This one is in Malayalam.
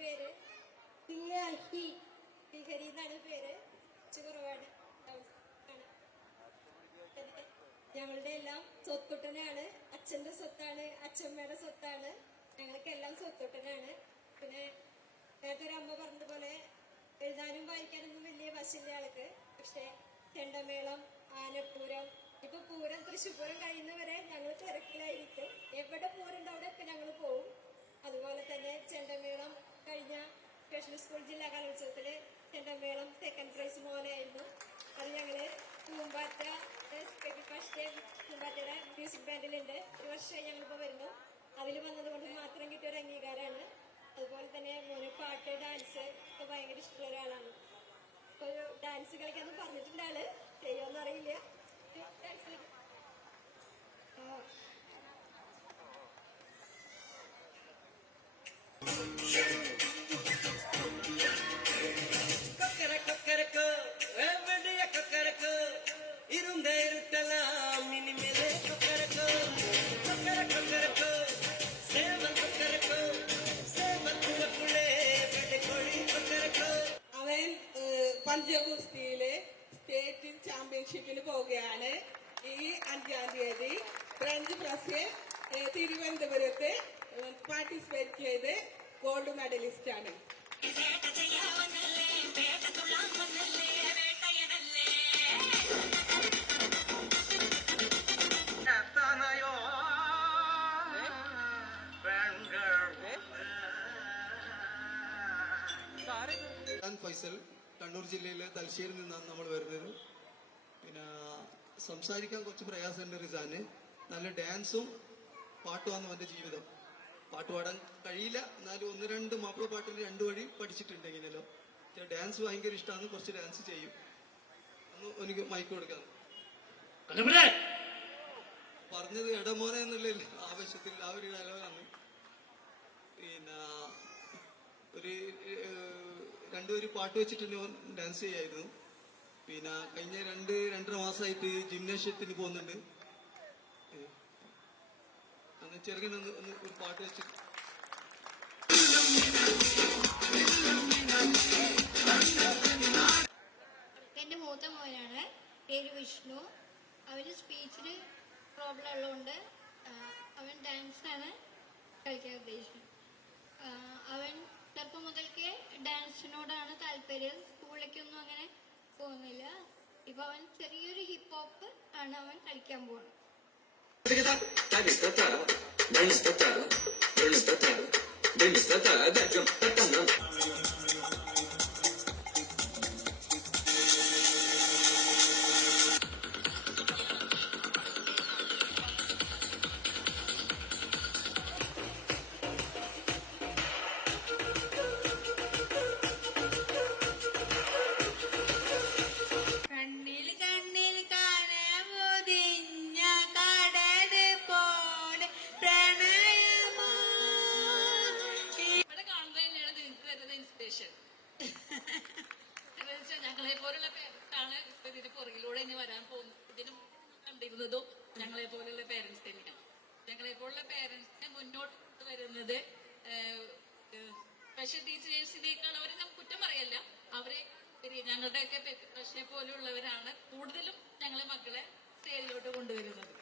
പേര് ശ്രീഹരി എന്നാണ് പേര്. കുറവാണ്. ഞങ്ങളുടെ എല്ലാം സ്വത്തുട്ടനാണ്. അച്ഛന്റെ സ്വത്താണ്, അച്ഛമ്മയുടെ സ്വത്താണ്. ഞങ്ങൾക്ക് എല്ലാം സ്വത്തുട്ടനാണ്. പിന്നെ നേരത്തെ ഒരു അമ്മ പറഞ്ഞതുപോലെ എഴുതാനും വായിക്കാനൊന്നും വലിയ വശമില്ല ആൾക്ക്. പക്ഷെ ചെണ്ടമേളം, ആനപ്പൂരം, ഇപ്പൊ പൂരം, തൃശ്ശൂർ പൂരം കഴിയുന്നവരെ ഞങ്ങൾ തിരക്കിലായിരിക്കും. എവിടെ പൂരണ്ടോ അവിടെയൊക്കെ ഞങ്ങൾ പോവും. അതുപോലെ തന്നെ ചെണ്ടമേളം കഴിഞ്ഞ സ്പെഷ്യൽ സ്കൂൾ ജില്ലാ കലോത്സവത്തില് ചെണ്ടമേളം സെക്കൻഡ് പ്രൈസ് മോനായിരുന്നു. അത് ഞങ്ങള് പൂമ്പാറ്റ ഫസ്റ്റ് പൂമ്പാറ്റയുടെ മ്യൂസിക് ബാൻഡിലുണ്ട്. ഒരു വർഷമായി ഞങ്ങളിപ്പോ വരുന്നു. അതിൽ വന്നതുകൊണ്ട് മാത്രം കിട്ടിയ ഒരു അംഗീകാരമാണ്. അതുപോലെ തന്നെ മോന് പാട്ട്, ഡാൻസ് ഒക്കെ ഭയങ്കര ഇഷ്ടമുള്ള ഒരാളാണ്. ഇപ്പൊ ഡാൻസ് കളിക്കാന്ന് പറഞ്ഞിട്ടുണ്ട്. ആള് ചെയ്യുമെന്ന് അറിയില്ല. ഡാൻസ് പഞ്ചഗുസ്തിയിലെ സ്റ്റേറ്റ് ചാമ്പ്യൻഷിപ്പിന് പോവുകയാണ്. ഈ 5-ാം തീയതി ഫ്രഞ്ച് പ്രസ് തിരുവനന്തപുരത്ത് പാർട്ടിസിപ്പേറ്റ് ചെയ്ത് ഗോൾഡ് മെഡലിസ്റ്റ് ആണ്. ഫൈസൽ, കണ്ണൂർ ജില്ലയിലെ തലശ്ശേരിയിൽ നിന്നാണ് നമ്മൾ വരുന്നത്. പിന്നെ സംസാരിക്കാൻ കുറച്ച് പ്രയാസമുണ്ട്. റിസാന് നല്ല ഡാൻസും പാട്ടുമാണ് അവന്റെ ജീവിതം. പാട്ട് പാടാൻ കഴിയില്ല, എന്നാലും 1-2 മാപ്പിള പാട്ടിന് 2 വഴി പഠിച്ചിട്ടുണ്ട്. എങ്ങനെയല്ലോ ഡാൻസ് ഭയങ്കര ഇഷ്ടമാണ്. കുറച്ച് ഡാൻസ് ചെയ്യും. ഒന്ന് എനിക്ക് മൈക്ക് കൊടുക്കാം. പറഞ്ഞത് ഇടമോനെ എന്നുള്ള ആവശ്യത്തിൽ ആ ഒരു ഡയലോഗാണ്. പിന്നെ ഒരു 2 വരി പാട്ട് വെച്ചിട്ട് ഡാൻസ് ചെയ്യായിരുന്നു. പിന്നെ കഴിഞ്ഞ 2-2.5 മാസമായിട്ട് ജിംനേഷ്യത്തിന് പോകുന്നുണ്ട്. അന്ന് ചെറുകിനൊന്ന് ഒരു പാട്ട് വെച്ചിട്ട് എന്റെ മൂത്ത മോനാണ്, പേര് വിഷ്ണു. അവന് സ്പീച്ചിന് പ്രോബ്ലം ഉള്ളതുകൊണ്ട് അവൻ ഡാൻസാണ് കളിക്കാൻ ഉദ്ദേശിക്കുന്നത്. അവൻ ചെറുപ്പം മുതൽക്കേ ഡാൻസിനോടാണ് താല്പര്യം. സ്കൂളിലേക്കൊന്നും അങ്ങനെ പോകുന്നില്ല. ഇപ്പൊ അവൻ ചെറിയൊരു ഹിപ്പ് ഹോപ്പ് ആണ് അവൻ കളിക്കാൻ പോകുന്നത്. ഞങ്ങളെ പോലുള്ള പേരൻസാണ് ഇപ്പൊ ഇതിന് പുറകിലൂടെ ഇനി വരാൻ പോകുന്നത്. ഇതിനും കണ്ടിരുന്നതും ഞങ്ങളെ പോലുള്ള പേരൻസ് തന്നെയാണ്. ഞങ്ങളെ പോലുള്ള പേരൻസിനെ മുന്നോട്ട് കൊണ്ടുവരുന്നത് സ്പെഷ്യൽ ടീച്ചേഴ്സിനേക്കാൾ അവരെ നമുക്ക് കുറ്റം പറയല്ല. അവരെ ഞങ്ങളുടെയൊക്കെ പ്രശ്നെ പോലുള്ളവരാണ് കൂടുതലും ഞങ്ങളെ മക്കളെ സ്റ്റേജിലോട്ട് കൊണ്ടുവരുന്നത്.